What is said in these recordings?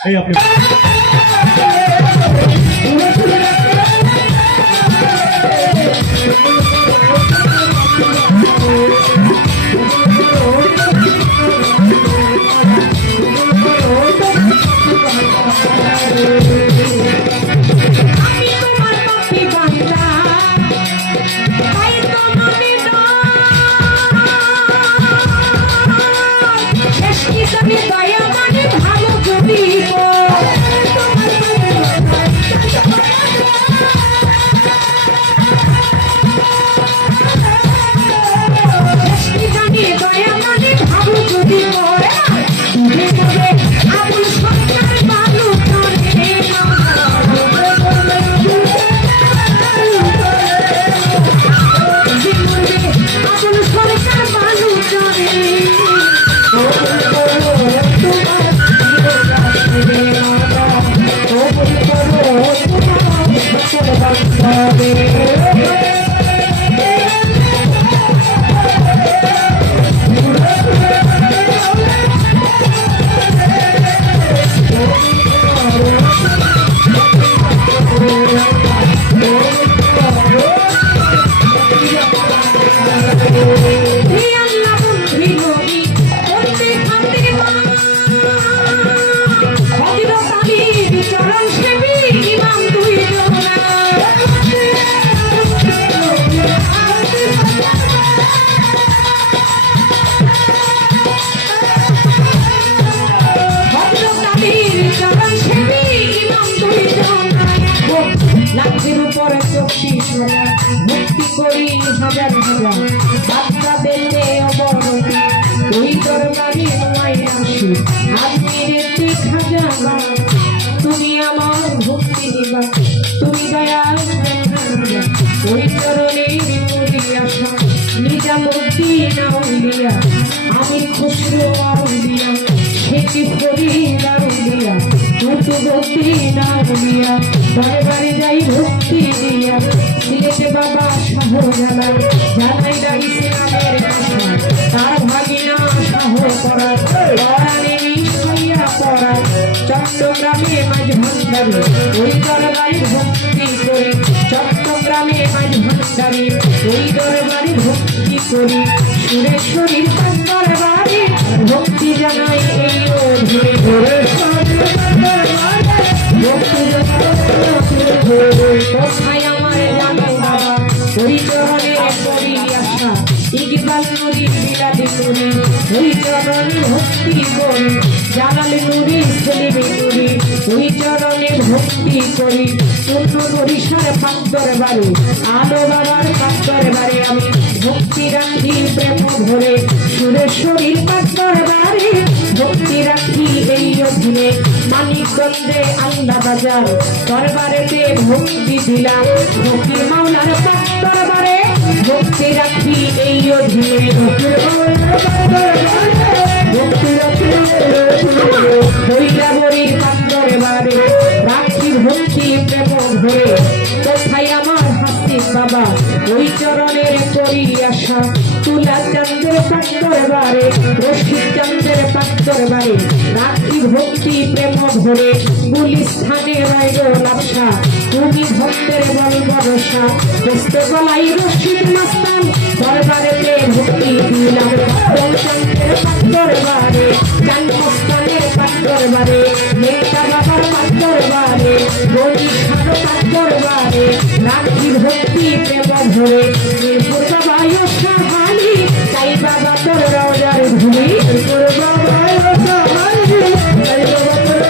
Hey, up here. মুক্তি করি হাজার হাজার বাচ্চা বেঁধে অবরণী ওই দরবারি মায় আসি আমি রেখে খাজানা তুমি আমার ভক্তি দিবা তুমি দয়াল ওই চরণের করি আশা নিজামুদ্দি নাউলিয়া আমি খুশরু আউলিয়া শেখি ফরিদ আউলিয়া তুতু ভক্তি নাউলিয়া দরবারে যাই ভক্তি দিয়া সিলেটে বাবা শাহজালাল জানাই যাই ইসলামের ভাষা তার ভাগিনা শাহ করার লড়ানে মিশাইয়া পড়ার চট্টগ্রামে মাঝ ভান্ডারি ওই দরবারে ভক্তি করি চট্টগ্রামে মাঝ ভান্ডারি ওই দরবারে ভক্তি করি সুরেশ্বরীর দরবারে ভক্তি জানাই এই ধরে ধরে ভক্তি কোথায় আমার জানো বাবা ওই চরণে করি আশা ইকবাল নদী বিলাদি করি ওই চরণে ভক্তি করি জালাল নুরি সেলিমে নুরি ওই চরণে ভক্তি করি পূর্ণ বরিশার পাত্তর বাড়ি আলো বাবার পাত্তর বাড়ি আমি ভক্তি রাখি প্রেম ভরে সুরেশ্বরীর পাত্তর বাড়ি ভক্তি রাখি এই অধীনে মানিকগঞ্জে আল্লাহ বাজার দরবারেতে ভক্তি দিলাম ভক্তির মাওলার পাত্তর বাড়ে ভক্তি রাখি এই অধীনে হইলা বড়ির পাত্তর বারে রাখি ভক্তি প্রেম ভরে কোথায় আমার হাসিস বাবা ওই চরণের করি আশা তুলা চন্দ্রের পাত্তর বারে রশিদ চন্দ্রের পাত্তর বারে রাখি ভক্তি প্রেম ভরে গুলিস্থানে রাইল লাভসা তুমি ভক্তের বল ভরসা দোস্ত গলাই রশিদ মাস্তান দরবারেতে ভক্তি দিলাম চন্দ্রের পাত্তর বারে জন্মস্থানের পাত্তর বারে মেঘটা বাবার পাত্তর বারে গরি খানো পাত্তর বারে রাখি ভক্তি প্রেম ভরে মিরপুর বাবায় সাহালি তাই বাবা তোর রাজার ভূমি মিরপুর বাবায় সাহালি তাই বাবা তোর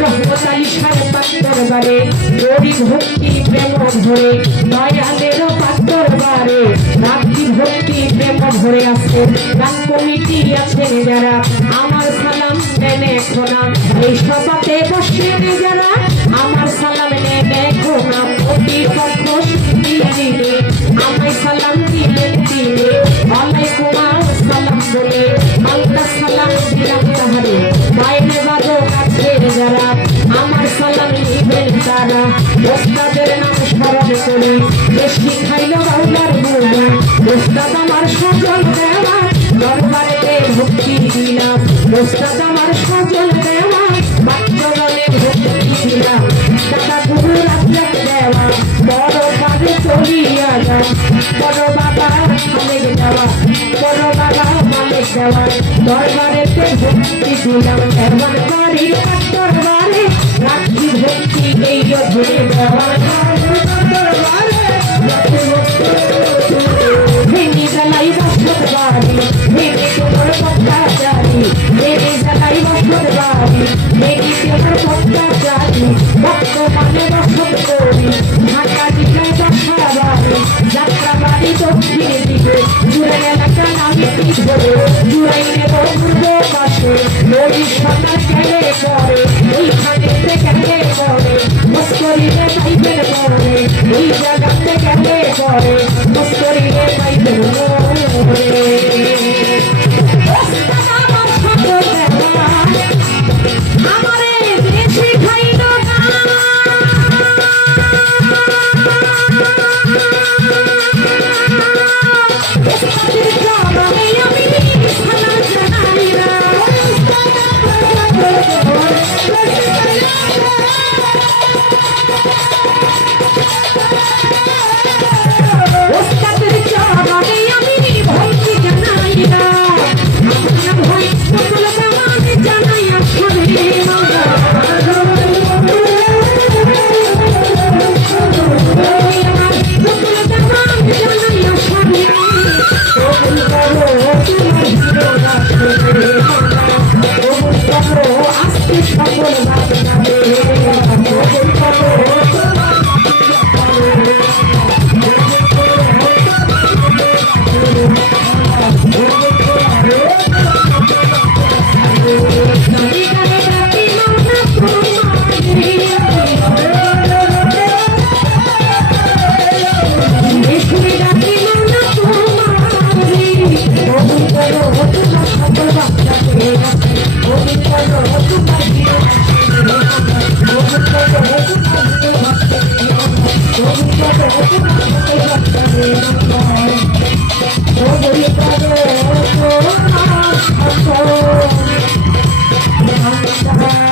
রহমত আলী শাহ পাত্তর বারে গরি ভক্তি প্রেম ভরে দয়ালের পাত্তর বারে রাখি ভক্তি প্রেম ভরে আছে গান কমিটি আছেন যারা আমার সালাম নেনে খোনা এই সভাতে বসেন যারা আমার সালাম নেনে খোনা প্রতিপক্ষ দিলে আমায় সালাম দিলেন দিলে ওয়ালাইকুম আসসালাম বলে আল্লাহ সালাম দিলাম তাহারে বাইরে বাদো কাছে যারা আমার সালাম নিবেন তারা ওস্তাদের নাম স্মরণ করে বেশি খাইল বাউলার বলে ওস্তাদ আমার সজল দেওয়া দরবারেতে ভক্তি দিলাম ওস্তাদ আমার সজল দেওয়া বাচ্চরণে ভক্তি দিলাম দাদা গুরু রাজ্জাক দেওয়া বড় বাড়ি চলিয়া যাও বড় বাবা মালিক দেওয়া বড় বাবা মালিক দেওয়া দরবারেতে ভক্তি দিলাম এমন বাড়ির পাত্তর বারে রাখি ভক্তি এই ধরে দেওয়া ভেঙে জ্বালাই বসত বাড়ি ভেঙে তোমার পথটা জানি ভেঙে জ্বালাই বসত বাড়ি ভেঙে তোমার পথটা জানি ভক্ত মানে বসত করি ঢাকা দিঘায় বসা বাড়ি যাত্রা বাড়ি দক্ষিণে দিকে জুড়ে এলাকা নামে ধরে জুড়াই নেব পূর্ব পাশে ওই সন্ধ্যা কেলে পরে ওইখানেতে কেলে পরে মস্করিতে পাইবেন পরে ওই জায়গাতে কেলে পরে মস্করিতে পাইবেন পরে আমারে বেশি খাইল না Oh,